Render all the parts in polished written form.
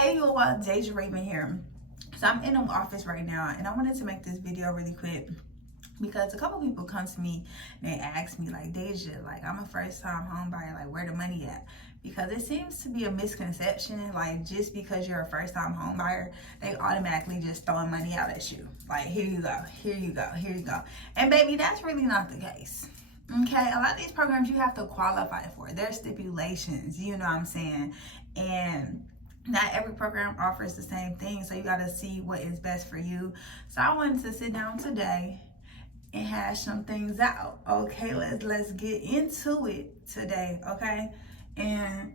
Hey you all, Daijah here. So I'm in the office right now and I wanted to make this video really quick because a couple people come to me and they ask me like, Daijah, like I'm a first time home buyer, like where the money at? Because it seems to be a misconception, like just because you're a first time home buyer, they automatically just throwing money out at you. Like here you go, here you go, here you go. And baby, that's really not the case. Okay, a lot of these programs you have to qualify for. There's stipulations, you know what I'm saying? And not every program offers the same thing, so you got to see what is best for you. So I wanted to sit down today and hash some things out. Okay, let's get into it today. Okay, and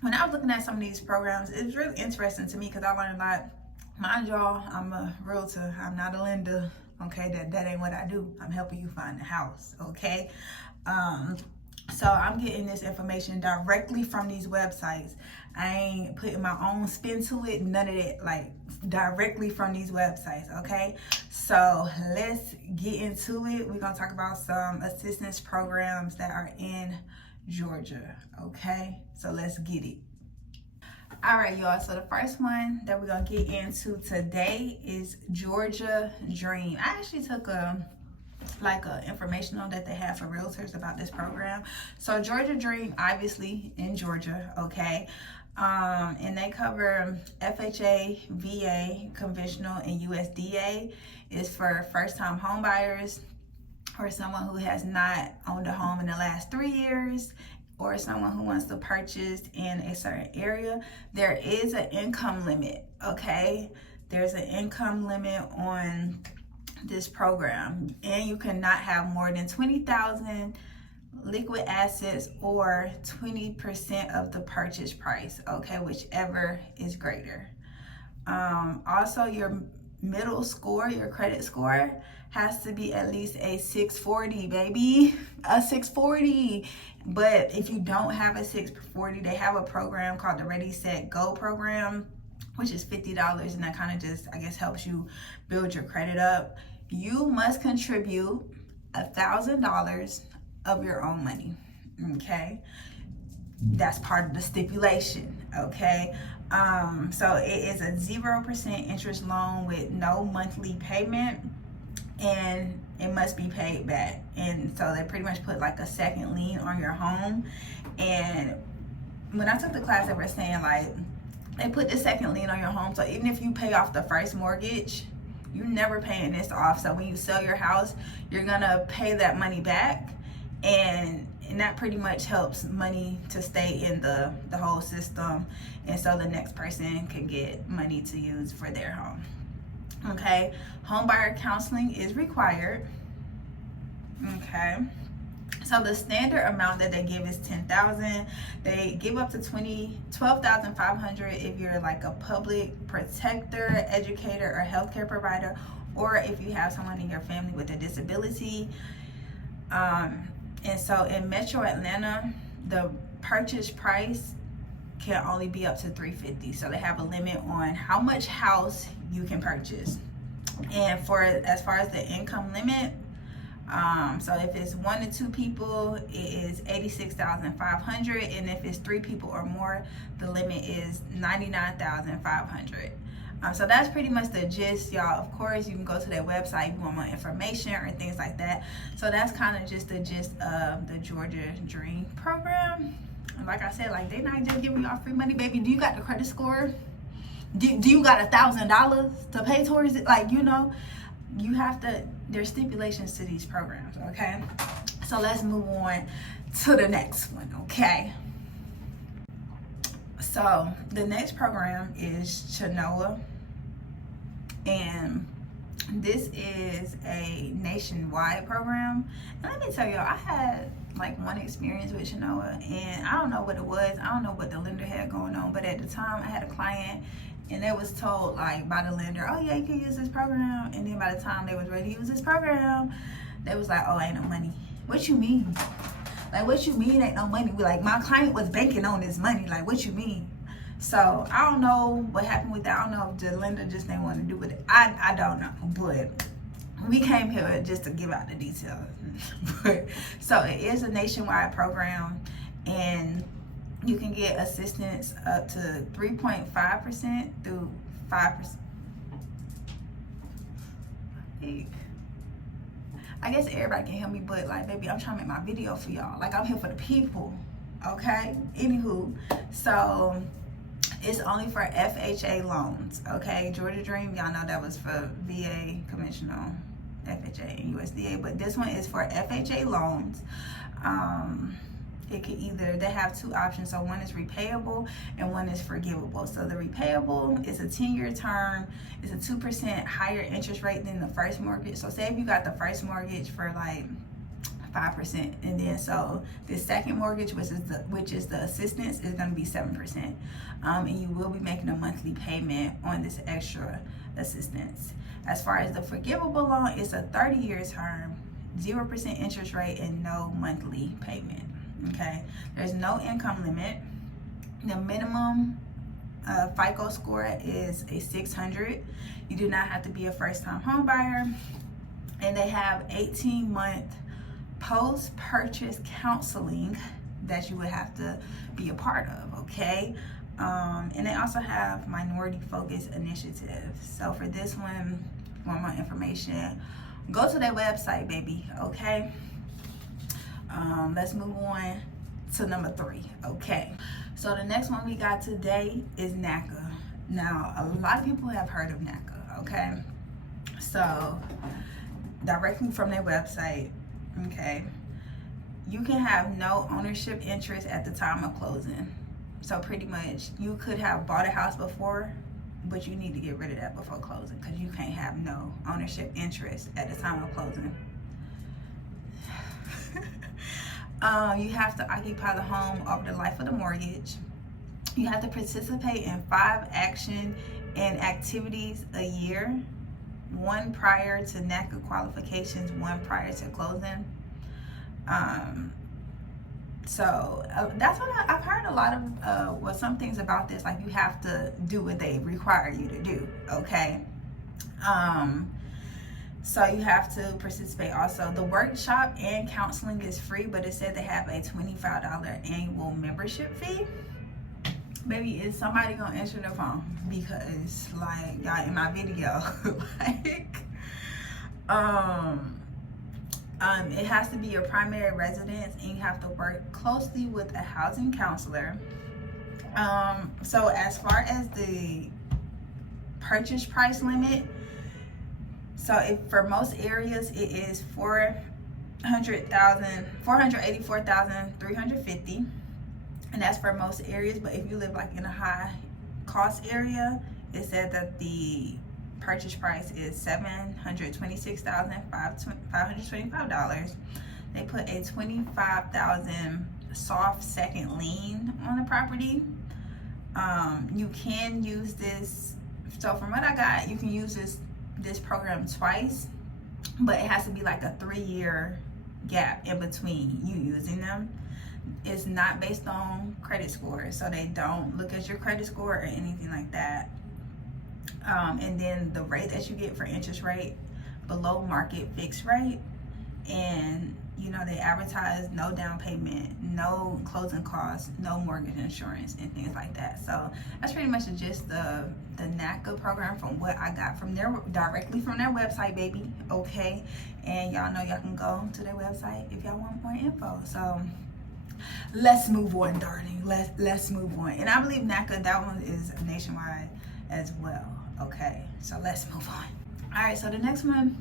when I was looking at some of these programs, it's really interesting to me because I learned a lot. Mind y'all, I'm a realtor. I'm not a lender. Okay, that ain't what I do. I'm helping you find a house. Okay, so I'm getting this information directly from these websites. I ain't putting my own spin to it, none of that, like directly from these websites. Okay, so let's get into it. We're gonna talk about some assistance programs that are in Georgia. Okay, so let's get it. All right, y'all, so the first one that we're gonna get into today is Georgia Dream. I actually took a informational that they have for realtors about this program. So Georgia Dream, obviously in Georgia, okay, and they cover FHA, VA, conventional, and USDA. Is for first-time home buyers or someone who has not owned a home in the last 3 years, or someone who wants to purchase in a certain area. There is an income limit, okay? There's an income limit on this program, and you cannot have more than 20,000 liquid assets or 20% of the purchase price, okay, whichever is greater. Also, your middle score, your credit score, has to be at least a 640, baby, a 640. But if you don't have a 640, they have a program called the Ready, Set, Go program, which is $50, and that kind of just, I guess, helps you build your credit up. You must contribute $1,000 of your own money, okay? That's part of the stipulation, okay? So it is a 0% interest loan with no monthly payment, and it must be paid back. And so they pretty much put like a second lien on your home. And when I took the class, they were saying like, they put the second lien on your home. So even if you pay off the first mortgage, you're never paying this off. So when you sell your house, you're gonna pay that money back, and that pretty much helps money to stay in the whole system, and so the next person can get money to use for their home. Okay, home buyer counseling is required. Okay, so the standard amount that they give is $10,000. They give up to $12,500 if you're like a public protector, educator, or healthcare provider, or if you have someone in your family with a disability. And so in Metro Atlanta, the purchase price can only be up to $350. So they have a limit on how much house you can purchase. And for as far as the income limit, so if it's 1 to 2 people, it is $86,500, and if it's 3 people or more, the limit is $99,500. So that's pretty much the gist, y'all. Of course, you can go to their website if you want more information or things like that. So that's kind of just the gist of the Georgia Dream program. And like I said, like they're not just giving y'all free money, baby. Do you got the credit score? Do you got $1,000 to pay towards it? Like, you know, you have to, there's stipulations to these programs, okay? So let's move on to the next one, okay? So the next program is Genoa, and this is a nationwide program. And let me tell y'all, I had like one experience with Genoa, and I don't know what it was. I don't know what the lender had going on, but at the time I had a client and they was told like by the lender, oh yeah, you can use this program. And then by the time they was ready to use this program, they was like, oh, ain't no money. What you mean? Like, what you mean ain't no money? Like, my client was banking on this money. Like, what you mean? So I don't know what happened with that. I don't know if the lender just didn't want to do with it. I don't know, but we came here just to give out the details. But so it is a nationwide program, and You can get assistance up to 3.5% through 5%. I guess everybody can help me, but like, baby, I'm trying to make my video for y'all. Like, I'm here for the people, okay? Anywho, so it's only for FHA loans, okay? Georgia Dream, y'all know that was for VA, conventional, FHA, and USDA, but this one is for FHA loans. It could either, they have two options. So one is repayable and one is forgivable. So the repayable is a 10-year term. It's a 2% higher interest rate than the first mortgage. So say if you got the first mortgage for like 5%, and then so the second mortgage, which is the assistance, is going to be 7%. And you will be making a monthly payment on this extra assistance. As far as the forgivable loan, it's a 30-year term, 0% interest rate, and no monthly payment. Okay, there's no income limit. The minimum FICO score is a 600. You do not have to be a first-time home buyer, and they have 18-month post-purchase counseling that you would have to be a part of. Okay, and they also have minority-focused initiatives. So for this one, if you want more information, go to their website, baby. Okay. Let's move on to number 3. Okay, so the next one we got today is NACA. Now, a lot of people have heard of NACA. Okay, so directly from their website, okay, you can have no ownership interest at the time of closing. So pretty much you could have bought a house before, but you need to get rid of that before closing, because you can't have no ownership interest at the time of closing. You have to occupy the home over the life of the mortgage. You have to participate in 5 action and activities a year, 1 prior to NACA qualifications, 1 prior to closing. So that's what I've heard a lot of, some things about this, like you have to do what they require you to do, okay? So you have to participate also. The workshop and counseling is free, but it said they have a $25 annual membership fee. Baby, is somebody gonna answer the phone? Because like y'all in my video, like, it has to be your primary residence, and you have to work closely with a housing counselor. So as far as the purchase price limit, so if for most areas it is $484,350, and that's for most areas. But if you live like in a high cost area, it said that the purchase price is $726,525. They put a $25,000 soft second lien on the property. You can use this. So from what I got, you can use this program twice, but it has to be like a 3-year gap in between you using them. It's not based on credit score, so they don't look at your credit score or anything like that. And then the rate that you get for interest rate, below market fixed rate, and you know they advertise no down payment, no closing costs, no mortgage insurance, and things like that. So that's pretty much just the NACA program from what I got from directly from their website, baby. Okay, and y'all know y'all can go to their website if y'all want more info. So let's move on, darling. Let's move on. And I believe NACA, that one is nationwide as well. Okay, so let's move on. All right, so the next one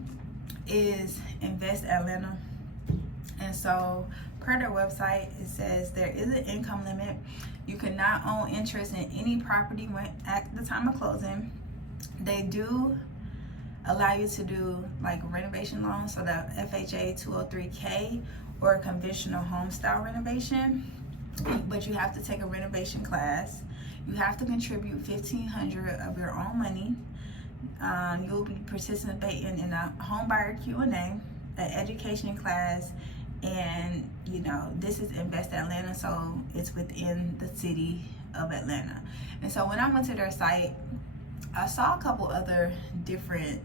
is Invest Atlanta. And so per their website, it says there is an income limit. You cannot own interest in any property at the time of closing. They do allow you to do like renovation loans, so the FHA 203K or a conventional home style renovation, but you have to take a renovation class. You have to contribute $1,500 of your own money. You'll be participating in a homebuyer Q&A, an education class, and you know this is Invest Atlanta, so it's within the city of Atlanta. And so when I went to their site, I saw a couple other different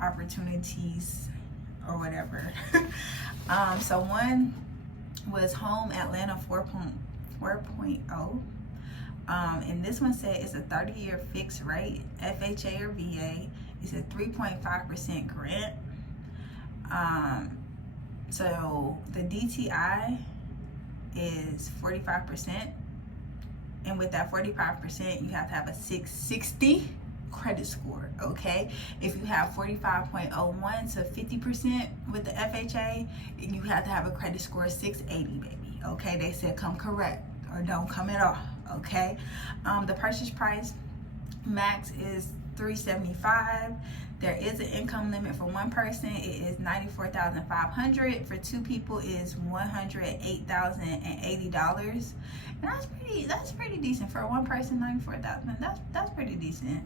opportunities or whatever. So one was Home Atlanta 4.0. 4.0. And this one said it's a 30-year fixed rate, FHA or VA. It's a 3.5% grant. So the DTI is 45%. And with that 45%, you have to have a 660 credit score, okay? If you have 45.01 to 50% with the FHA, you have to have a credit score of 680, baby, okay? They said come correct or don't come at all, okay? The purchase price max is $375. There is an income limit for one person. It is $94,500. For two people, it is $108,080. And that's pretty decent for one person. $94,000. That's pretty decent.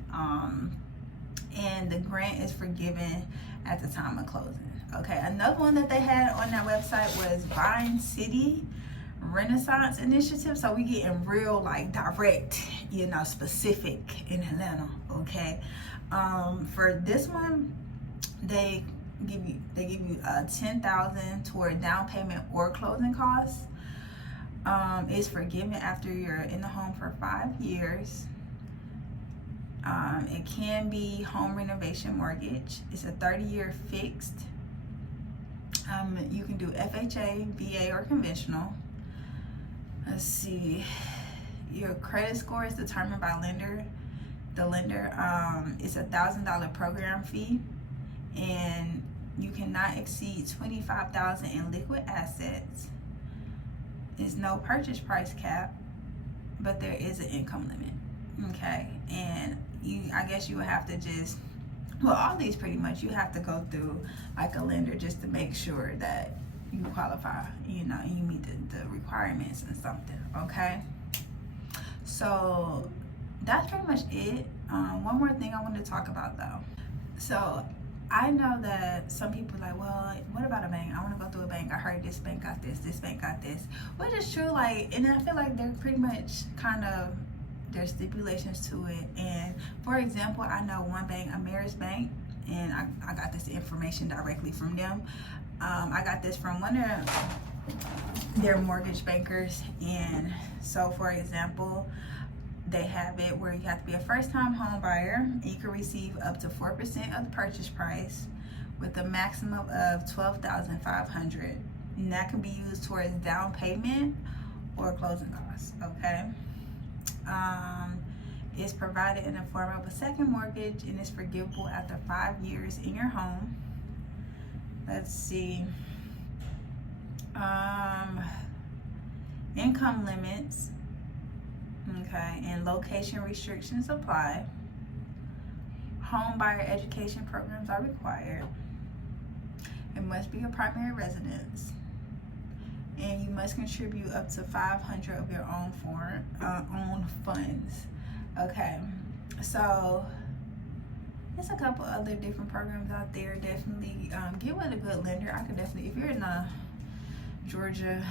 And the grant is forgiven at the time of closing. Okay. Another one that they had on that website was Vine City Renaissance Initiative. So we getting real like direct, you know, specific in Atlanta. Okay. For this one, they give you $10,000 toward down payment or closing costs. It's forgiven after you're in the home for 5 years. It can be home renovation mortgage. It's a 30-year fixed. You can do FHA, VA, or conventional. Let's see. Your credit score is determined by the lender. It's $1,000 program fee, and you cannot exceed $25,000 in liquid assets. There's no purchase price cap, but there is an income limit. Okay, and I guess you would have to just, well, all these pretty much you have to go through like a lender just to make sure that you qualify, you know, and you meet the requirements and something. Okay, so that's pretty much it. One more thing I want to talk about though. So I know that some people are like, well, what about a bank? I want to go through a bank. I heard this bank got this bank got this. Which is true, like, and I feel like they're pretty much kind of, there's stipulations to it. And for example, I know one bank, Ameris Bank, and I got this information directly from them. I got this from one of their mortgage bankers. And so for example, they have it where you have to be a first-time home buyer. You can receive up to 4% of the purchase price with a maximum of $12,500. And that can be used towards down payment or closing costs, okay? It's provided in the form of a second mortgage, and it's forgivable after 5 years in your home. Let's see. Income limits. Okay, and location restrictions apply. Home buyer education programs are required. It must be a primary residence. And you must contribute up to $500 of your own own funds. Okay, so there's a couple other different programs out there. Definitely get with a good lender. I could definitely, if you're in the Georgia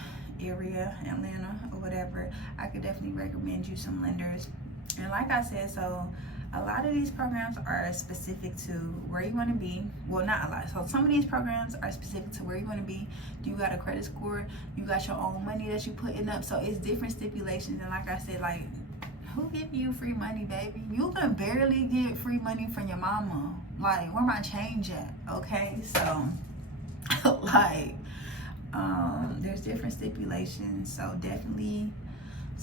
area, Atlanta or whatever, I could definitely recommend you some lenders. And like I said, so a lot of these programs are specific to where you want to be. Well, not a lot. So some of these programs are specific to where you want to be. You got a credit score, you got your own money that you putting up. So it's different stipulations. And like I said, like, who give you free money, baby? You can barely get free money from your mama. Like, where my change at? Okay, so like, there's different stipulations. So definitely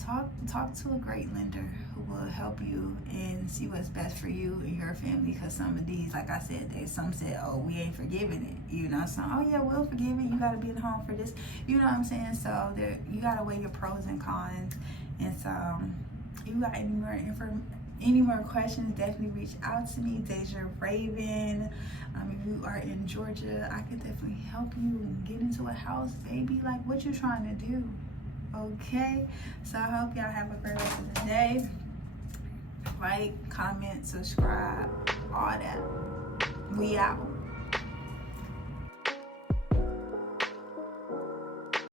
talk to a great lender who will help you and see what's best for you and your family. Because some of these, like I said, some said, oh, we ain't forgiving it, you know. So, oh yeah, we'll forgive it, you got to be in the home for this, you know what I'm saying? So there, you got to weigh your pros and cons. And so if you got any more questions, definitely reach out to me, Daijah Raven. If you are in Georgia, I can definitely help you get into a house, baby. Like, what you trying to do? Okay, so I hope y'all have a great rest of the day. Like, comment, subscribe, all that. We out.